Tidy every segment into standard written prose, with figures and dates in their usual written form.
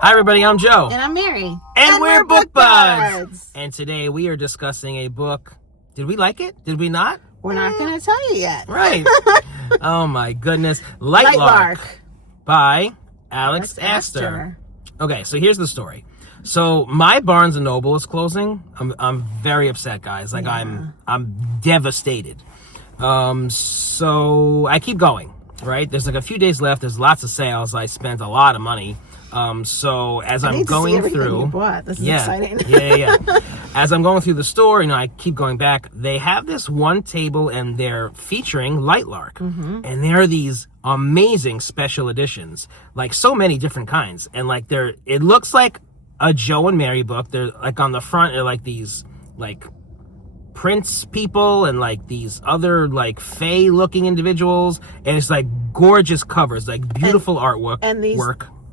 Hi everybody, I'm Joe. And I'm Mary. And we're Book Buds. And today we are discussing a book. Did we like it? Did we not? We're not going to tell you yet. Right. Oh my goodness. Lightlark by Alex Aster. Okay, so here's the story. So my Barnes & Noble is closing. I'm very upset, guys. Like I'm devastated. So I keep going, right? There's like a few days left. There's lots of sales. I spent a lot of money. So as I'm going through, you bought. This is exciting. yeah. As I'm going through the store, I keep going back. They have this one table, and they're featuring Lightlark, and there are these amazing special editions, like so many different kinds, and like it looks like a Joe and Mary book. They're like on the front, they're like these like prince people and like these other like fae looking individuals, and it's like gorgeous covers, like beautiful artwork and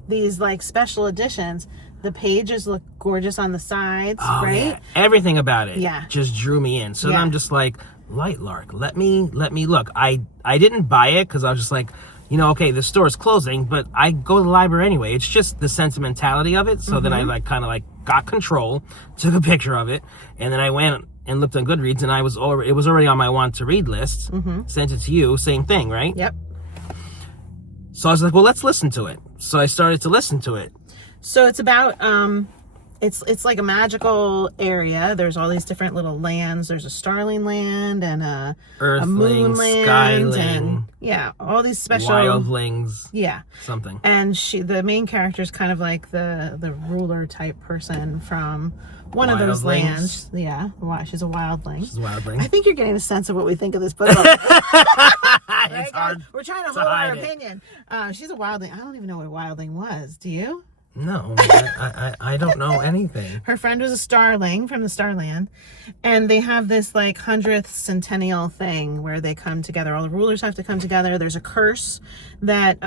these like special editions, the pages look gorgeous on the sides, right? Yeah. Everything about it just drew me in. So then I'm just like, Lightlark, let me look. I didn't buy it because I was just like, okay, the store's closing, but I go to the library anyway. It's just the sentimentality of it. So then I got control, took a picture of it, and then I went and looked on Goodreads, and it was already on my want to read list. Sent it to you, same thing, right? Yep. So I was like, well, let's listen to it. So I started to listen to it. So it's about, it's like a magical area. There's all these different little lands. There's a starling land and a moon land. Skyling. And all these special. Wildlings. Yeah. Something. And the main character is kind of like the ruler type person from one of those lands. Yeah. She's a wildling. I think you're getting a sense of what we think of this book. It's hard. We're trying to hold our opinion. She's a wildling. I don't even know what a wildling was. Do you? No, I don't know anything. Her friend was a starling from the Starland, and they have this like 100th centennial thing where they come together. All the rulers have to come together. There's a curse that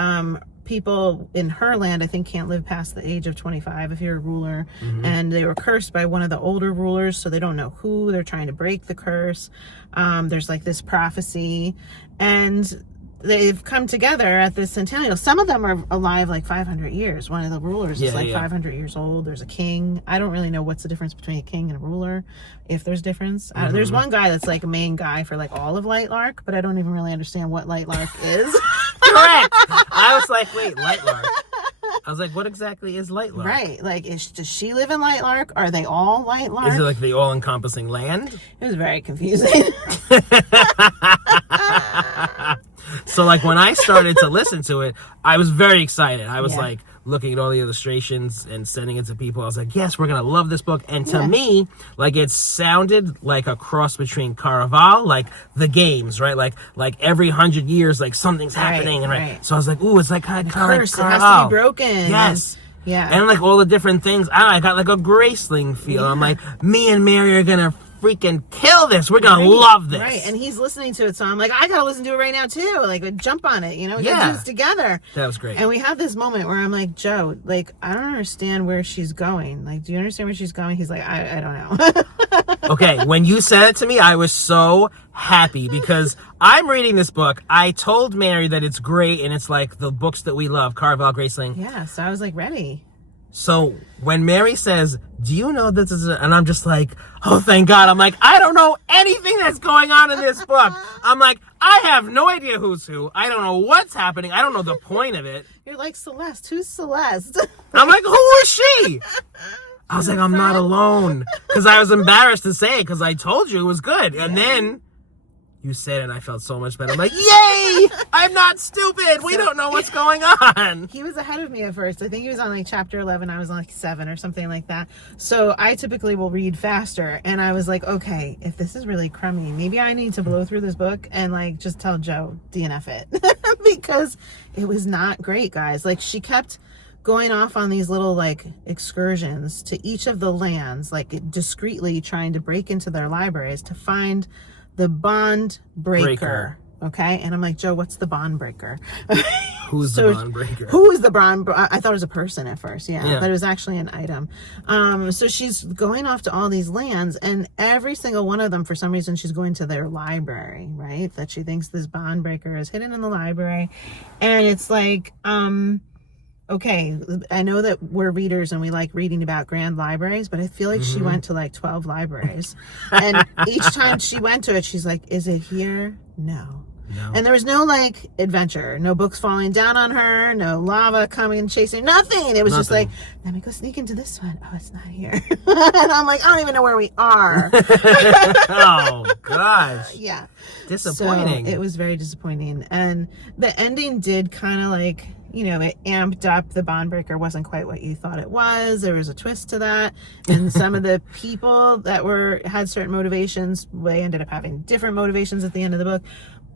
people in her land, I think, can't live past the age of 25 if you're a ruler. And they were cursed by one of the older rulers, so they don't know who. They're trying to break the curse. There's like this prophecy, and they've come together at this centennial. Some of them are alive like 500 years. One of the rulers is 500 years old. There's a king. I don't really know what's the difference between a king and a ruler, if there's difference. There's one guy that's like a main guy for like all of Lightlark, but I don't even really understand what Lightlark is. Correct. I was like, wait, Lightlark. I was like, what exactly is Lightlark? Right. Like, does she live in Lightlark? Are they all Lightlark? Is it like the all-encompassing land? It was very confusing. So, like, when I started to listen to it, I was very excited. I was, like, looking at all the illustrations and sending it to people. I was like, yes, we're going to love this book. And to me, like, it sounded like a cross between Caraval, like the games, right? Like every 100 years, like, something's happening. Right. So I was like, ooh, it's like kind of like Caraval. It has to be broken. Yes. And, like, all the different things. I got, like, a Graceling feel. I'm like, me and Mary are going to freaking kill this. We're gonna love this. Right. And he's listening to it, so I'm like, I gotta listen to it right now too. Like, jump on it, we gotta do this together. That was great. And we have this moment where I'm like, Joe, like, I don't understand where she's going. Like, do you understand where she's going? He's like, I don't know. Okay, when you said it to me, I was so happy because I'm reading this book. I told Mary that it's great and it's like the books that we love, Caraval, Graceling. Yeah, so I was like, ready. So when Mary says, do you know this is and I'm just like, oh, thank God. I'm like, I don't know anything that's going on in this book. I'm like, I have no idea who's who. I don't know what's happening. I don't know the point of it. You're like, Celeste. Who's Celeste? I'm like, who is she? I was like, I'm not alone. Because I was embarrassed to say it because I told you it was good. And then you said it and I felt so much better. I'm like, yay! I'm not stupid. We don't know what's going on. He was ahead of me at first. I think he was on like chapter 11. I was on like 7 or something like that. So I typically will read faster. And I was like, okay, if this is really crummy, maybe I need to blow through this book and like just tell Joe, DNF it. Because it was not great, guys. Like, she kept going off on these little like excursions to each of the lands, like discreetly trying to break into their libraries to find the bond breaker. Okay. And I'm like, Joe, what's the bond breaker? Who's the bond breaker? Who is the bond? I thought it was a person at first. Yeah. But it was actually an item. So she's going off to all these lands, and every single one of them, for some reason, she's going to their library, right? That she thinks this bond breaker is hidden in the library. And it's like, okay, I know that we're readers and we like reading about grand libraries, but I feel like she went to like 12 libraries. And each time she went to it, she's like, is it here? No. No. And there was no like adventure, no books falling down on her, no lava coming and chasing, nothing. It was just like, let me go sneak into this one. Oh, it's not here. And I'm like, I don't even know where we are. Oh, gosh. Yeah. Disappointing. So it was very disappointing. And the ending did kind of like, you know, it amped up. The bond breaker wasn't quite what you thought it was. There was a twist to that. And some of the people that had certain motivations, they ended up having different motivations at the end of the book.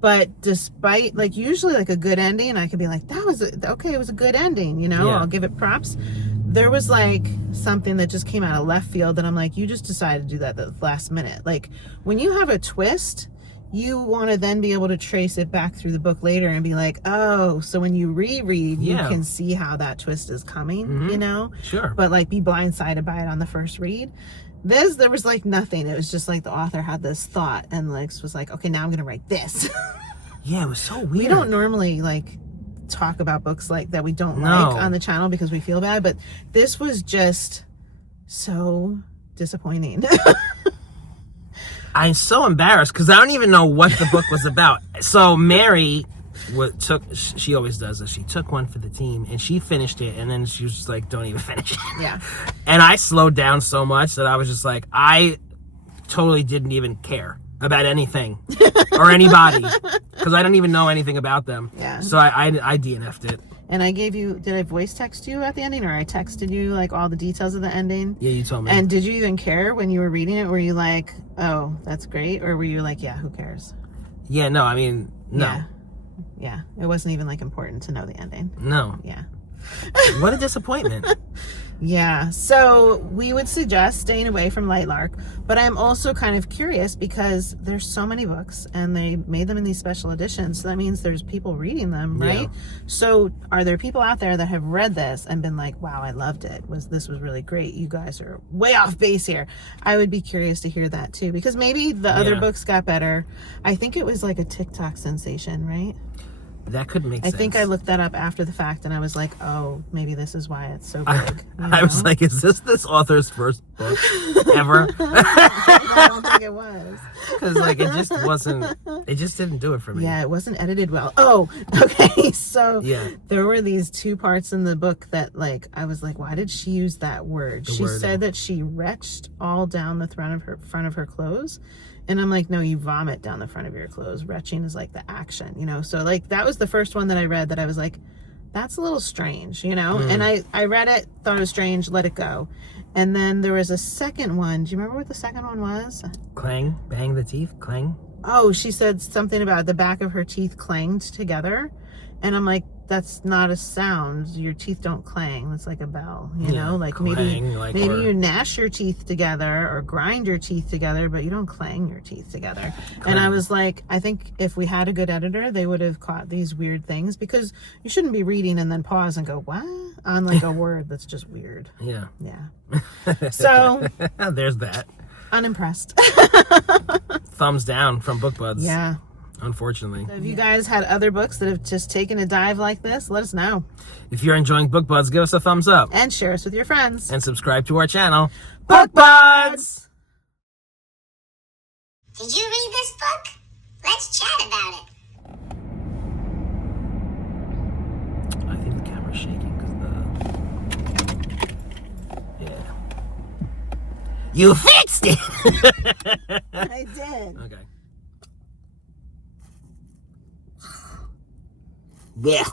But despite, like, usually like a good ending, I could be like, it was a good ending, you know, I'll give it props. There was like something that just came out of left field that I'm like, you just decided to do that at the last minute. Like, when you have a twist, you want to then be able to trace it back through the book later and be like, oh, so when you reread, you can see how that twist is coming, you know? Sure. But like be blindsided by it on the first read. There was like nothing. It was just like the author had this thought and like was like, okay, now I'm gonna write this. Yeah, it was so weird. We don't normally like talk about books like that we don't like on the channel because we feel bad, but this was just so disappointing. I'm so embarrassed because I don't even know what the book was about. So Mary she always does this. She took one for the team and she finished it, and then she was just like, don't even finish it. Yeah. And I slowed down so much that I was just like, I totally didn't even care about anything or anybody because I don't even know anything about them. Yeah. So I DNF'd it. And I did I voice text you at the ending, or I texted you like all the details of the ending? Yeah, you told me. And did you even care when you were reading it? Were you like, oh, that's great? Or were you like, yeah, who cares? Yeah, no, I mean, no. Yeah. It wasn't even like important to know the ending. No. Yeah. What a disappointment. Yeah, so we would suggest staying away from Lightlark, but I'm also kind of curious because there's so many books and they made them in these special editions, so that means there's people reading them, right? Yeah. So are there people out there that have read this and been like, wow, I loved it, this was really great, you guys are way off base here? I would be curious to hear that too, because maybe the other books got better. I think it was like a TikTok sensation, right? That could make sense. I think I looked that up after the fact and I was like, oh, maybe this is why it's so big. I was like, is this author's first book ever? I don't think it was. Because like it just didn't do it for me. Yeah, it wasn't edited well. Oh, okay. So there were these two parts in the book that like, I was like, why did she use that word? She said that she retched all down the front of her clothes. And I'm like, no, you vomit down the front of your clothes. Retching is like the action, you know? So like, that was the first one that I read that I was like, that's a little strange, you know? And I read it, thought it was strange, let it go. And then there was a second one. Do you remember what the second one was? Clang, bang the teeth, clang. Oh, she said something about the back of her teeth clanged together. And I'm like, that's not a sound. Your teeth don't clang. That's like a bell, you know? Like clang, maybe you gnash your teeth together or grind your teeth together, but you don't clang your teeth together. Clang. And I was like, I think if we had a good editor, they would have caught these weird things, because you shouldn't be reading and then pause and go, what? On like a word that's just weird. Yeah. Yeah. So. There's that. Unimpressed. Thumbs down from Book Buds. Yeah. Unfortunately. So if you guys had other books that have just taken a dive like this, let us know. If you're enjoying Book Buds, give us a thumbs up. And share us with your friends. And subscribe to our channel, Book Buds! Did you read this book? Let's chat about it. I think the camera's shaking because yeah. You fixed it! I did. Okay. Yeah.